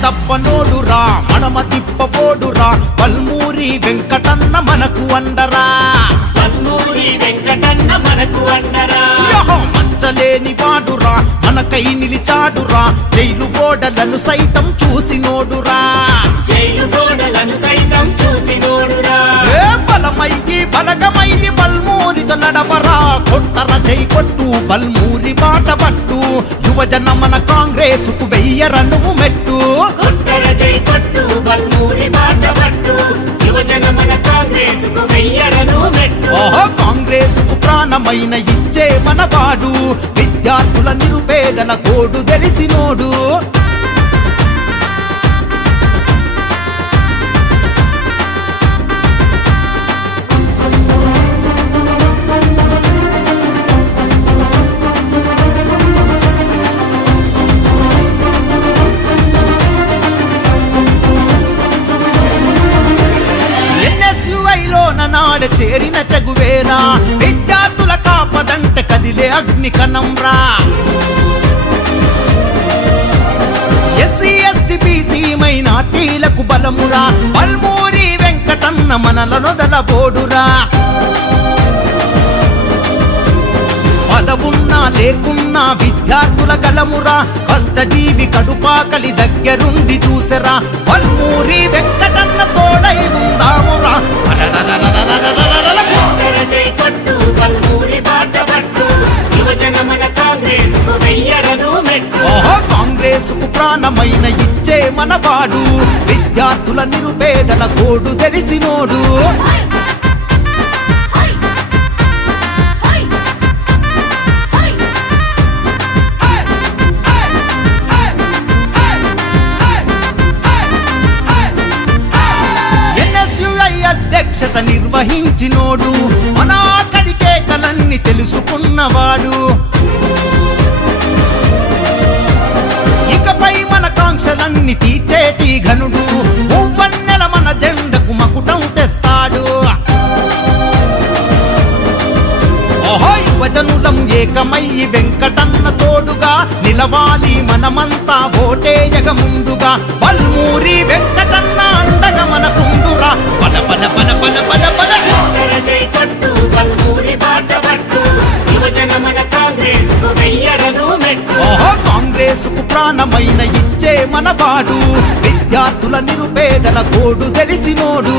తప్పనోడురా మనమ తిప్పబోడురా వల్మూరి వెంకటన్న మనకు అండరా వల్మూరి వెంకటన్న మనకు అండరా మచ్చలేని వాడురా మనకై నిలిచాడురా జైలు గోడలను సైతం చూసినోడురా జైలు గోడలను సైతం చూసినోడురా బలమయ్యి బలగమయ్యి బల్మూరితో నడవరా కొట్టర జై కొట్టు బల్మూరి బాట పట్టు యువజన మన కాంగ్రెసుకు వెయ్యర నువ్వు మెట్టు కొట్టర జై కొట్టు బల్మూరి బాట పట్టు యువజన మన కాంగ్రెసుకు వెయ్యర నువ్వు మెట్టు కాంగ్రెసుకు ప్రాణమైన ఇచ్చే మనవాడు విద్యార్థుల నిరుపేదల గోడు తెలిసినోడు నాడ చేరిన చగువేరా విద్యార్థుల కాపదంటే కదిలే అగ్ని కణంరా ఎస్సీ ఎస్టీ బీసీ మైనార్టీలకు బలమురా వల్మూరి వెంకటన్న మనలనొదలబోడురా పదవున్నా లేకున్నా విద్యార్థుల గలమురా కష్టజీవి కడుపాకలి దగ్గరుండి చూసరా వల్మూరి వెంకటన్న తోడై ఉందామురా జై కొట్టు బల్మూరి బాట పట్టు యువజన మన కాంగ్రెసుకు వెయ్యర నువ్వు మెట్టు కాంగ్రెసుకు ప్రాణమైన ఇచ్చే మనవాడు విద్యార్థుల నిరుపేదల గోడు తెలిసినోడు అధ్యక్షత నిర్వహించినోడు మన ఆకలి కేకలన్నీ తెలుసుకున్నవాడు ఇకపై మన కాంక్షలన్నీ తీర్చేటి ఘనుడు మూవన్నెల మన జెండకు మకుటం తెస్తాడు యువజనులం ఏకమయ్యి వెంకటన్న తోడుగా నిలవాలి మనమంతా ఓటేయగ ముందుగా వల్మూరి వెంకటన్న అండగా మనకుండురా పల పల పల పల పల పల జై కొట్టు బల్మూరి బాట పట్టు యువజన మన కాంగ్రెసుకు వెయ్యర నువ్వు మెట్టు కాంగ్రెసుకు ప్రాణమైన ఇచ్చే మనవాడు విద్యార్థుల నిరుపేదల గోడు తెలిసినోడు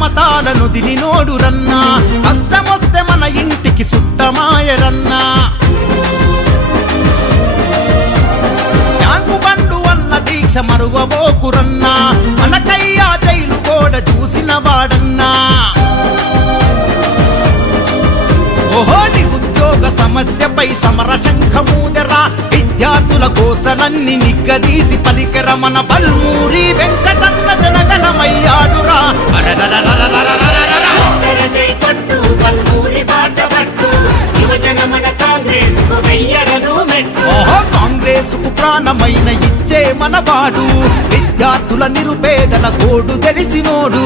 మతాలను దిలినోడు రన్నా కష్టమొస్తే మన ఇంటికి సుట్టమాయరన్నా ట్యాంకు బండు అన్న దీక్ష మరువబోకురన్నా మనకయ్యా జైలు గోడ చూసిన వాడన్నా నిరుద్యోగ సమస్యపై సమర శంఖమూదరా విద్యార్థుల కోసలన్నీ నిగ్గదీసి పలికెర మన బల్మూరి వెంకటన్న జనగలమయ్యాడురా జై కొట్టు బల్మూరి బాట పట్టు యువజన మన కాంగ్రెసుకు వెయ్యర నువ్వు మెట్టు కాంగ్రెసుకు ప్రాణమైన ఇచ్చే మనవాడు విద్యార్థుల నిరుపేదల గోడు తెలిసినోడు